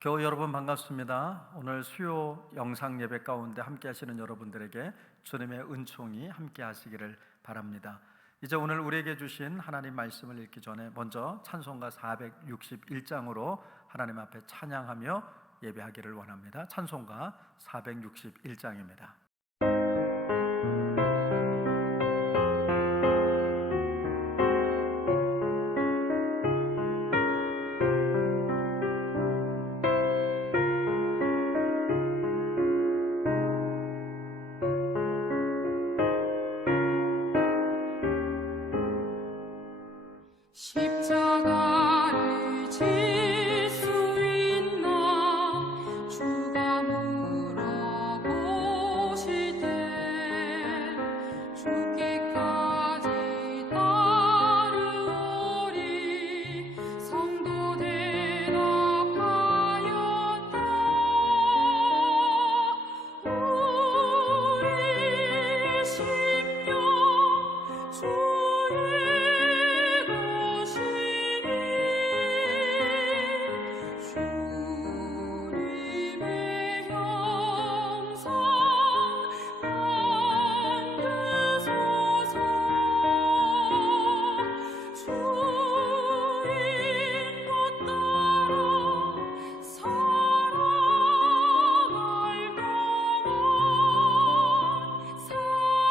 교우 여러분 반갑습니다. 오늘 수요 영상 예배 가운데 함께 하시는 여러분들에게 주님의 은총이 함께 하시기를 바랍니다. 이제 오늘 우리에게 주신 하나님 말씀을 읽기 전에 먼저 찬송가 461장으로 하나님 앞에 찬양하며 예배하기를 원합니다. 찬송가 461장입니다. 십자가를 질 수 있나 주가 물어보실 때 죽기까지 따르오리. 성도 대답하였다. 우리의 심령 주의 주님의 형상 만드소서. 주인 것 따라 살아갈 동안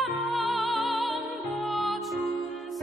사랑과 충성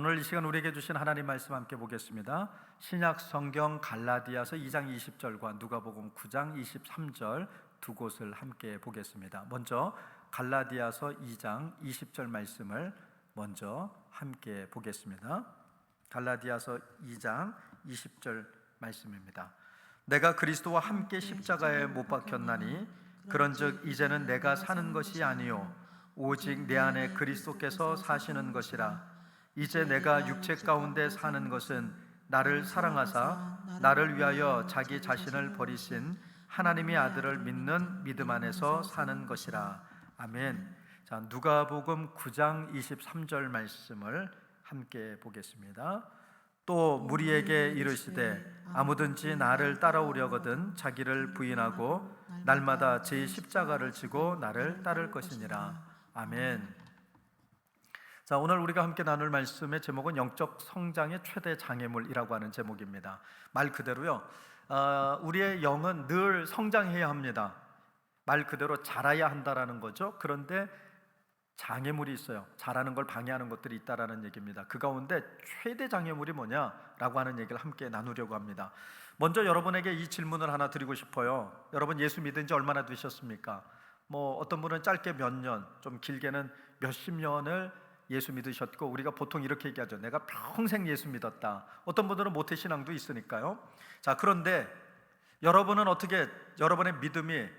오늘 이 시간 우리에게 주신 하나님 말씀 함께 보겠습니다. 신약 성경 갈라디아서 2장 20절과 누가복음 9장 23절 두 곳을 함께 보겠습니다. 먼저 갈라디아서 2장 20절 말씀을 먼저 함께 보겠습니다. 갈라디아서 2장 20절 말씀입니다. 내가 그리스도와 함께 십자가에 못 박혔나니 그런즉 이제는 내가 사는 것이 아니요 오직 내 안에 그리스도께서 사시는 것이라. 이제 내가 육체 가운데 사는 것은 나를 사랑하사 나를 위하여 자기 자신을 버리신 하나님의 아들을 믿는 믿음 안에서 사는 것이라. 아멘. 자, 누가복음 9장 23절 말씀을 함께 보겠습니다. 또 무리에게 이르시되 아무든지 나를 따라오려거든 자기를 부인하고 날마다 제 십자가를 지고 나를 따를 것이니라. 아멘. 자, 오늘 우리가 함께 나눌 말씀의 제목은 영적 성장의 최대 장애물이라고 하는 제목입니다. 말 그대로요, 우리의 영은 늘 성장해야 합니다. 말 그대로 자라야 한다라는 거죠. 그런데 장애물이 있어요. 자라는 걸 방해하는 것들이 있다라는 얘기입니다. 그 가운데 최대 장애물이 뭐냐라고 하는 얘기를 함께 나누려고 합니다. 먼저 여러분에게 이 질문을 하나 드리고 싶어요. 여러분 예수 믿은 지 얼마나 되셨습니까? 어떤 분은 짧게 몇 년, 좀 길게는 몇십 년을 예수 믿으셨고, 우리가 보통 이렇게 얘기하죠. 내가 평생 예수 믿었다. 어떤 분들은 모태신앙도 있으니까요. 자, 그런데 여러분은 어떻게 여러분의 믿음이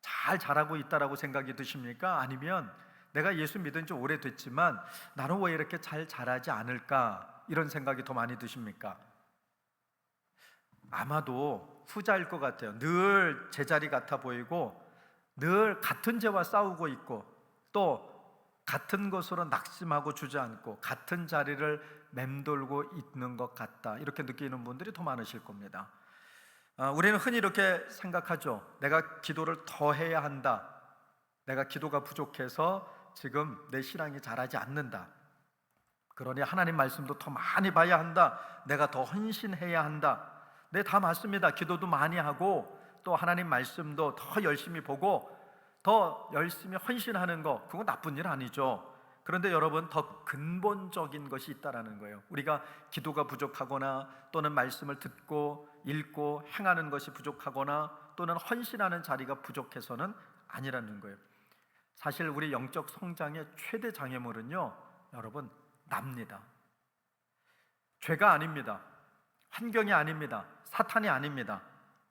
잘 자라고 있다라고 생각이 드십니까? 아니면 내가 예수 믿은 지 오래됐지만 나는 왜 이렇게 잘 자라지 않을까? 이런 생각이 더 많이 드십니까? 아마도 후자일 것 같아요. 늘 제자리 같아 보이고 늘 같은 죄와 싸우고 있고 또 같은 것으로 낙심하고 주저앉고 같은 자리를 맴돌고 있는 것 같다, 이렇게 느끼는 분들이 더 많으실 겁니다. 우리는 흔히 이렇게 생각하죠. 내가 기도를 더 해야 한다. 내가 기도가 부족해서 지금 내 신앙이 자라지 않는다. 그러니 하나님 말씀도 더 많이 봐야 한다. 내가 더 헌신해야 한다. 네, 다 맞습니다. 기도도 많이 하고 또 하나님 말씀도 더 열심히 보고 더 열심히 헌신하는 거, 그건 나쁜 일 아니죠. 그런데 여러분, 더 근본적인 것이 있다라는 거예요. 우리가 기도가 부족하거나 또는 말씀을 듣고 읽고 행하는 것이 부족하거나 또는 헌신하는 자리가 부족해서는 아니라는 거예요. 사실 우리 영적 성장의 최대 장애물은요, 여러분, 납니다. 죄가 아닙니다. 환경이 아닙니다. 사탄이 아닙니다.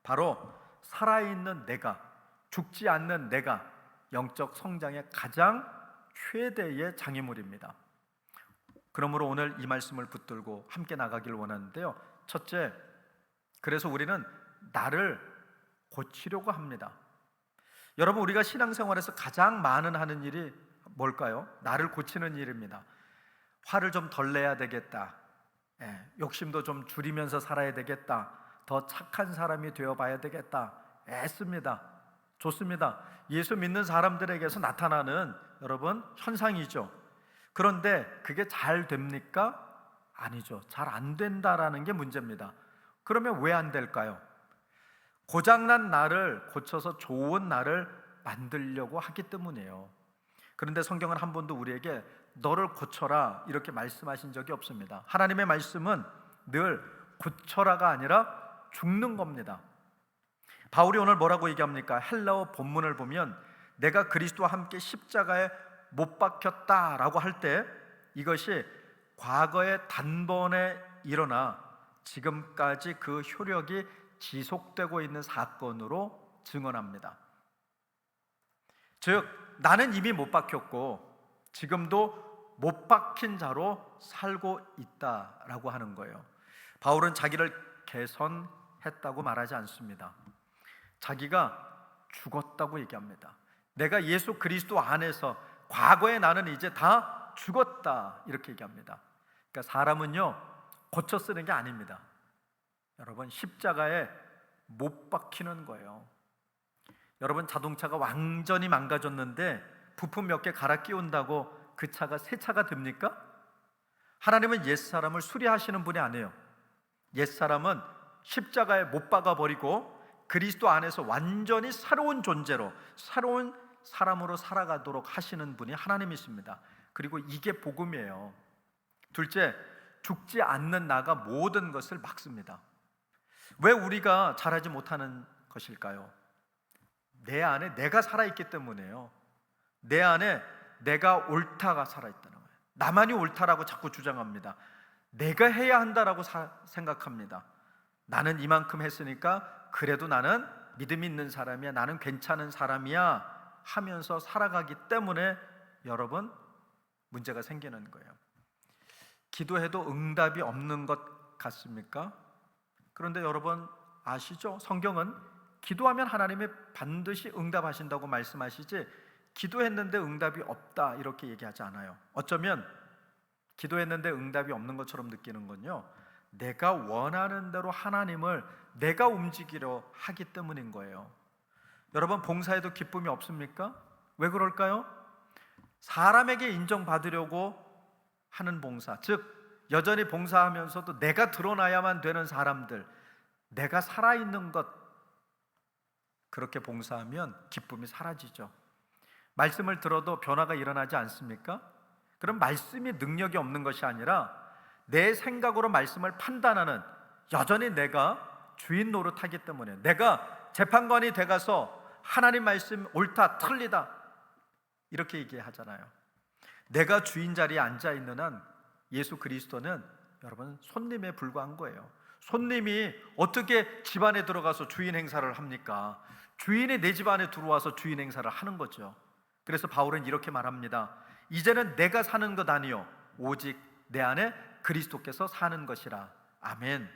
바로 살아있는 내가, 죽지 않는 내가 영적 성장의 가장 최대의 장애물입니다. 그러므로 오늘 이 말씀을 붙들고 함께 나가길 원하는데요. 첫째, 그래서 우리는 나를 고치려고 합니다. 여러분, 우리가 신앙생활에서 가장 많은 하는 일이 뭘까요? 나를 고치는 일입니다. 화를 좀 덜 내야 되겠다. 욕심도 좀 줄이면서 살아야 되겠다. 더 착한 사람이 되어봐야 되겠다. 애씁니다. 좋습니다. 예수 믿는 사람들에게서 나타나는 여러분 현상이죠. 그런데 그게 잘 됩니까? 아니죠. 잘 안 된다라는 게 문제입니다. 그러면 왜 안 될까요? 고장난 나를 고쳐서 좋은 나를 만들려고 하기 때문이에요. 그런데 성경은 한 번도 우리에게 너를 고쳐라 이렇게 말씀하신 적이 없습니다. 하나님의 말씀은 늘 고쳐라가 아니라 죽는 겁니다. 바울이 오늘 뭐라고 얘기합니까? 헬라어 본문을 보면 내가 그리스도와 함께 십자가에 못 박혔다라고 할 때 이것이 과거의 단번에 일어나 지금까지 그 효력이 지속되고 있는 사건으로 증언합니다. 즉, 나는 이미 못 박혔고 지금도 못 박힌 자로 살고 있다라고 하는 거예요. 바울은 자기를 개선했다고 말하지 않습니다. 자기가 죽었다고 얘기합니다. 내가 예수 그리스도 안에서 과거의 나는 이제 다 죽었다 이렇게 얘기합니다. 그러니까 사람은요, 고쳐 쓰는 게 아닙니다. 여러분, 십자가에 못 박히는 거예요. 여러분, 자동차가 완전히 망가졌는데 부품 몇 개 갈아 끼운다고 그 차가 새 차가 됩니까? 하나님은 옛사람을 수리하시는 분이 아니에요. 옛사람은 십자가에 못 박아버리고 그리스도 안에서 완전히 새로운 존재로, 새로운 사람으로 살아가도록 하시는 분이 하나님이십니다. 그리고 이게 복음이에요. 둘째, 죽지 않는 나가 모든 것을 막습니다. 왜 우리가 잘하지 못하는 것일까요? 내 안에 내가 살아있기 때문에요. 내 안에 내가 옳다가 살아있다는 거예요. 나만이 옳다라고 자꾸 주장합니다. 내가 해야 한다라고 생각합니다. 나는 이만큼 했으니까 그래도 나는 믿음 있는 사람이야, 나는 괜찮은 사람이야 하면서 살아가기 때문에 여러분 문제가 생기는 거예요. 기도해도 응답이 없는 것 같습니까? 그런데 여러분 아시죠? 성경은 기도하면 하나님이 반드시 응답하신다고 말씀하시지 기도했는데 응답이 없다 이렇게 얘기하지 않아요. 어쩌면 기도했는데 응답이 없는 것처럼 느끼는 건요, 내가 원하는 대로 하나님을 내가 움직이려 하기 때문인 거예요. 여러분 봉사에도 기쁨이 없습니까? 왜 그럴까요? 사람에게 인정받으려고 하는 봉사, 즉 여전히 봉사하면서도 내가 드러나야만 되는 사람들, 내가 살아있는 것, 그렇게 봉사하면 기쁨이 사라지죠. 말씀을 들어도 변화가 일어나지 않습니까? 그럼 말씀이 능력이 없는 것이 아니라 내 생각으로 말씀을 판단하는, 여전히 내가 주인 노릇하기 때문에, 내가 재판관이 돼가서 하나님 말씀 옳다 틀리다 이렇게 얘기하잖아요. 내가 주인 자리에 앉아 있는 한 예수 그리스도는 여러분 손님에 불과한 거예요. 손님이 어떻게 집안에 들어가서 주인 행사를 합니까? 주인이 내 집안에 들어와서 주인 행사를 하는 거죠. 그래서 바울은 이렇게 말합니다. 이제는 내가 사는 것 아니요 오직 내 안에 그리스도께서 사는 것이라. 아멘.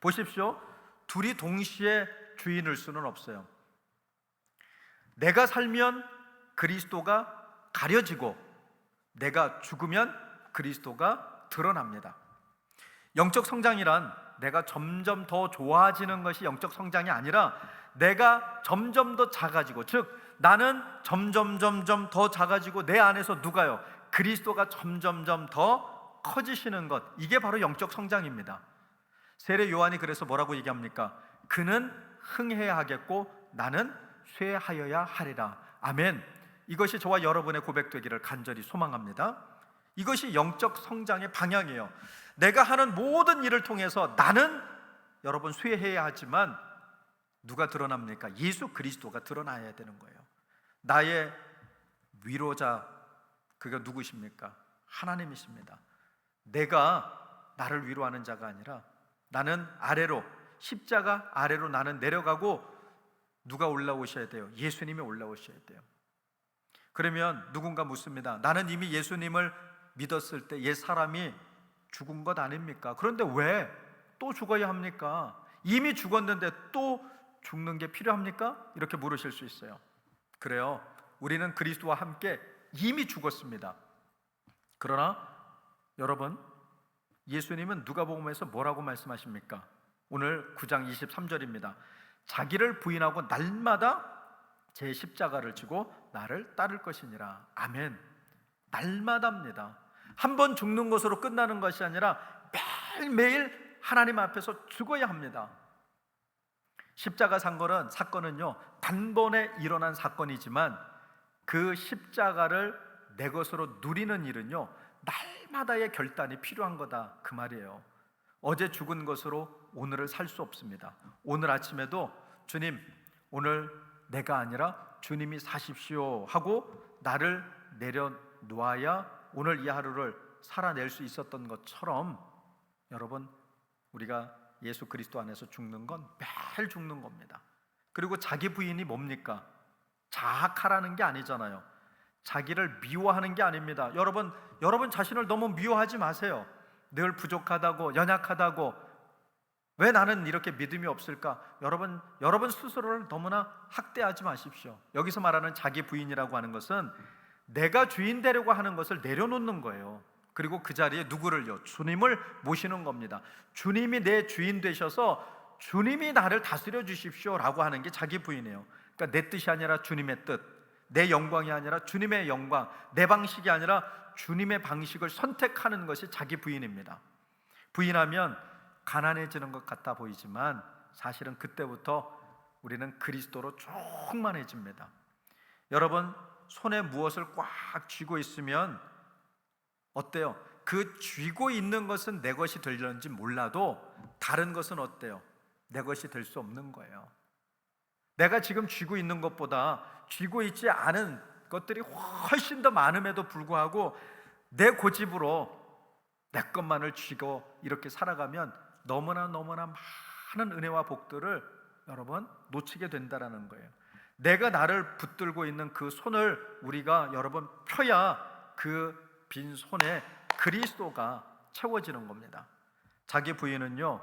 보십시오. 둘이 동시에 주인일 수는 없어요. 내가 살면 그리스도가 가려지고 내가 죽으면 그리스도가 드러납니다. 영적 성장이란 내가 점점 더 좋아지는 것이 영적 성장이 아니라 내가 점점 더 작아지고, 즉 나는 점점 더 작아지고 내 안에서 누가요? 그리스도가 점점 더 커지시는 것, 이게 바로 영적 성장입니다. 세례 요한이 그래서 뭐라고 얘기합니까? 그는 흥해야 하겠고 나는 쇠하여야 하리라. 아멘. 이것이 저와 여러분의 고백되기를 간절히 소망합니다. 이것이 영적 성장의 방향이에요. 내가 하는 모든 일을 통해서 나는 여러분 쇠해야 하지만 누가 드러납니까? 예수 그리스도가 드러나야 되는 거예요. 나의 위로자, 그가 누구십니까? 하나님이십니다. 내가 나를 위로하는 자가 아니라 나는 아래로, 십자가 아래로 나는 내려가고 누가 올라오셔야 돼요? 예수님이 올라오셔야 돼요. 그러면 누군가 묻습니다. 나는 이미 예수님을 믿었을 때 옛 사람이 죽은 것 아닙니까? 그런데 왜 또 죽어야 합니까? 이미 죽었는데 또 죽는 게 필요합니까? 이렇게 물으실 수 있어요. 그래요. 우리는 그리스도와 함께 이미 죽었습니다. 그러나 여러분, 예수님은 누가복음에서 뭐라고 말씀하십니까? 오늘 9장 23절입니다. 자기를 부인하고 날마다 제 십자가를 지고 나를 따를 것이니라. 아멘. 날마다입니다. 한 번 죽는 것으로 끝나는 것이 아니라 매일매일 하나님 앞에서 죽어야 합니다. 십자가 사건은요 단번에 일어난 사건이지만 그 십자가를 내 것으로 누리는 일은요 날마다의 결단이 필요한 거다, 그 말이에요. 어제 죽은 것으로 오늘을 살 수 없습니다. 오늘 아침에도 주님, 오늘 내가 아니라 주님이 사십시오 하고 나를 내려놓아야 오늘 이 하루를 살아낼 수 있었던 것처럼 여러분, 우리가 예수 그리스도 안에서 죽는 건 매일 죽는 겁니다. 그리고 자기 부인이 뭡니까? 자학하라는 게 아니잖아요. 자기를 미워하는 게 아닙니다. 여러분 자신을 너무 미워하지 마세요. 늘 부족하다고, 연약하다고, 왜 나는 이렇게 믿음이 없을까? 여러분 스스로를 너무나 학대하지 마십시오. 여기서 말하는 자기 부인이라고 하는 것은 내가 주인 되려고 하는 것을 내려놓는 거예요. 그리고 그 자리에 누구를요? 주님을 모시는 겁니다. 주님이 내 주인 되셔서 주님이 나를 다스려 주십시오 라고 하는 게 자기 부인이에요. 그러니까 내 뜻이 아니라 주님의 뜻, 내 영광이 아니라 주님의 영광, 내 방식이 아니라 주님의 방식을 선택하는 것이 자기 부인입니다. 부인하면 가난해지는 것 같아 보이지만 사실은 그때부터 우리는 그리스도로 충만해집니다. 여러분, 손에 무엇을 꽉 쥐고 있으면 어때요? 그 쥐고 있는 것은 내 것이 되려는지 몰라도 다른 것은 어때요? 내 것이 될 수 없는 거예요. 내가 지금 쥐고 있는 것보다 쥐고 있지 않은 것들이 훨씬 더 많음에도 불구하고 내 고집으로 내 것만을 쥐고 이렇게 살아가면 너무나 많은 은혜와 복들을 여러분 놓치게 된다라는 거예요. 내가 나를 붙들고 있는 그 손을 우리가 여러분 펴야 그 빈 손에 그리스도가 채워지는 겁니다. 자기 부인은요,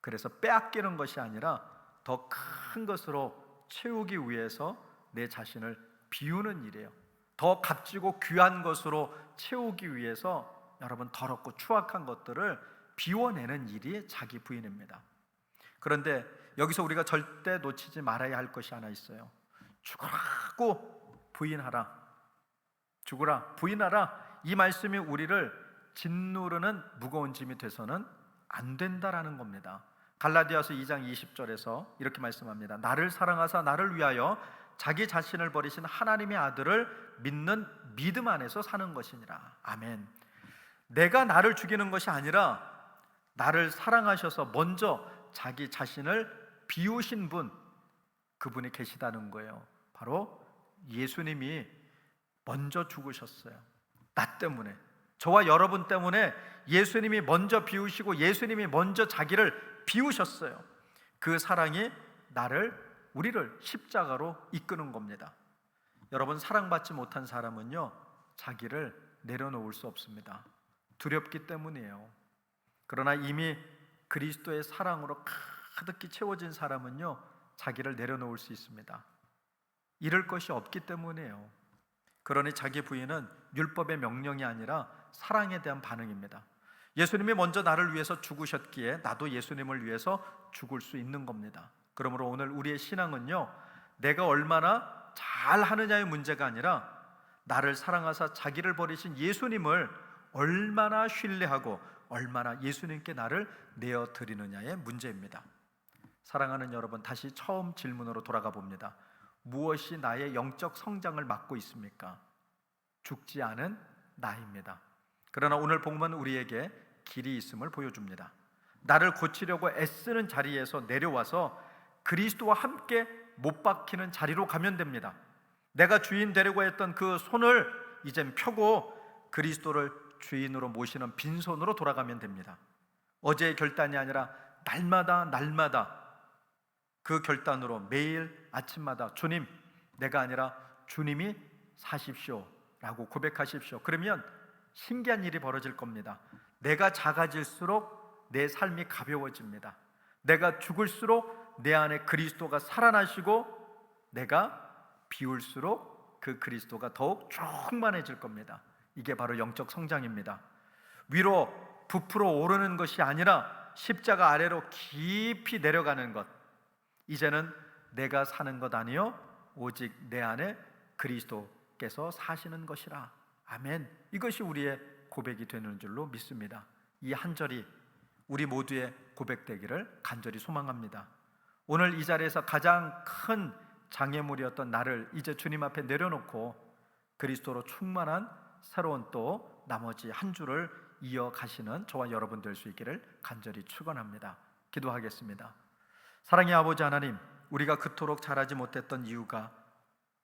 그래서 빼앗기는 것이 아니라 더 큰 것으로 채우기 위해서 내 자신을 비우는 일이에요. 더 값지고 귀한 것으로 채우기 위해서 여러분 더럽고 추악한 것들을 비워내는 일이 자기 부인입니다. 그런데 여기서 우리가 절대 놓치지 말아야 할 것이 하나 있어요. 죽으라고 부인하라. 죽으라, 부인하라. 이 말씀이 우리를 짓누르는 무거운 짐이 돼서는 안 된다라는 겁니다. 갈라디아서 2장 20절에서 이렇게 말씀합니다. 나를 사랑하사 나를 위하여 자기 자신을 버리신 하나님의 아들을 믿는 믿음 안에서 사는 것이니라. 아멘. 내가 나를 죽이는 것이 아니라 나를 사랑하셔서 먼저 자기 자신을 비우신 분, 그분이 계시다는 거예요. 바로 예수님이 먼저 죽으셨어요. 나 때문에, 저와 여러분 때문에 예수님이 먼저 비우시고 예수님이 먼저 자기를 비우셨어요. 그 사랑이 우리를 십자가로 이끄는 겁니다. 여러분, 사랑받지 못한 사람은요, 자기를 내려놓을 수 없습니다. 두렵기 때문이에요. 그러나 이미 그리스도의 사랑으로 가득히 채워진 사람은요, 자기를 내려놓을 수 있습니다. 잃을 것이 없기 때문이에요. 그러니 자기 부인은 율법의 명령이 아니라 사랑에 대한 반응입니다. 예수님이 먼저 나를 위해서 죽으셨기에 나도 예수님을 위해서 죽을 수 있는 겁니다. 그러므로 오늘 우리의 신앙은요, 내가 얼마나 잘하느냐의 문제가 아니라 나를 사랑하사 자기를 버리신 예수님을 얼마나 신뢰하고 얼마나 예수님께 나를 내어드리느냐의 문제입니다. 사랑하는 여러분, 다시 처음 질문으로 돌아가 봅니다. 무엇이 나의 영적 성장을 막고 있습니까? 죽지 않은 나입니다. 그러나 오늘 복음은 우리에게 길이 있음을 보여줍니다. 나를 고치려고 애쓰는 자리에서 내려와서 그리스도와 함께 못 박히는 자리로 가면 됩니다. 내가 주인 되려고 했던 그 손을 이젠 펴고 그리스도를 주인으로 모시는 빈손으로 돌아가면 됩니다. 어제의 결단이 아니라 날마다 그 결단으로 매일 아침마다 주님, 내가 아니라 주님이 사십시오 라고 고백하십시오. 그러면 신기한 일이 벌어질 겁니다. 내가 작아질수록 내 삶이 가벼워집니다. 내가 죽을수록 내 안에 그리스도가 살아나시고 내가 비울수록 그 그리스도가 더욱 충만해질 겁니다. 이게 바로 영적 성장입니다. 위로 부풀어 오르는 것이 아니라 십자가 아래로 깊이 내려가는 것. 이제는 내가 사는 것 아니요 오직 내 안에 그리스도께서 사시는 것이라. 아멘. 이것이 우리의 고백이 되는 줄로 믿습니다. 이 한 절이 우리 모두의 고백되기를 간절히 소망합니다. 오늘 이 자리에서 가장 큰 장애물이었던 나를 이제 주님 앞에 내려놓고 그리스도로 충만한 새로운 또 나머지 한 주를 이어가시는 저와 여러분 될 수 있기를 간절히 축원합니다. 기도하겠습니다. 사랑의 아버지 하나님, 우리가 그토록 잘하지 못했던 이유가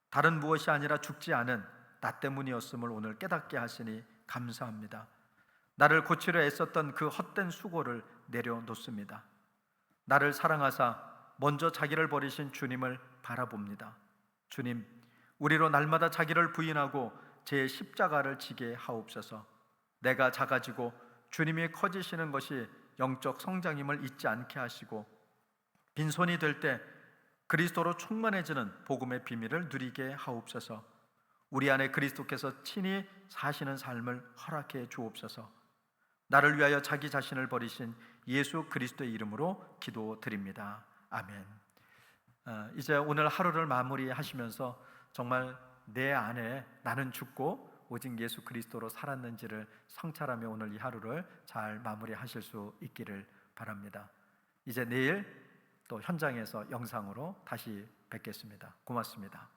다른 무엇이 아니라 죽지 않은 나 때문이었음을 오늘 깨닫게 하시니 감사합니다. 나를 고치려 애썼던 그 헛된 수고를 내려놓습니다. 나를 사랑하사 먼저 자기를 버리신 주님을 바라봅니다. 주님, 우리로 날마다 자기를 부인하고 제 십자가를 지게 하옵소서. 내가 작아지고 주님이 커지시는 것이 영적 성장임을 잊지 않게 하시고 빈손이 될 때 그리스도로 충만해지는 복음의 비밀을 누리게 하옵소서. 우리 안에 그리스도께서 친히 사시는 삶을 허락해 주옵소서. 나를 위하여 자기 자신을 버리신 예수 그리스도의 이름으로 기도드립니다. 아멘. 이제 오늘 하루를 마무리하시면서 정말 내 안에 나는 죽고 오직 예수 그리스도로 살았는지를 성찰하며 오늘 이 하루를 잘 마무리하실 수 있기를 바랍니다. 이제 내일 또 현장에서 영상으로 다시 뵙겠습니다. 고맙습니다.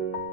you.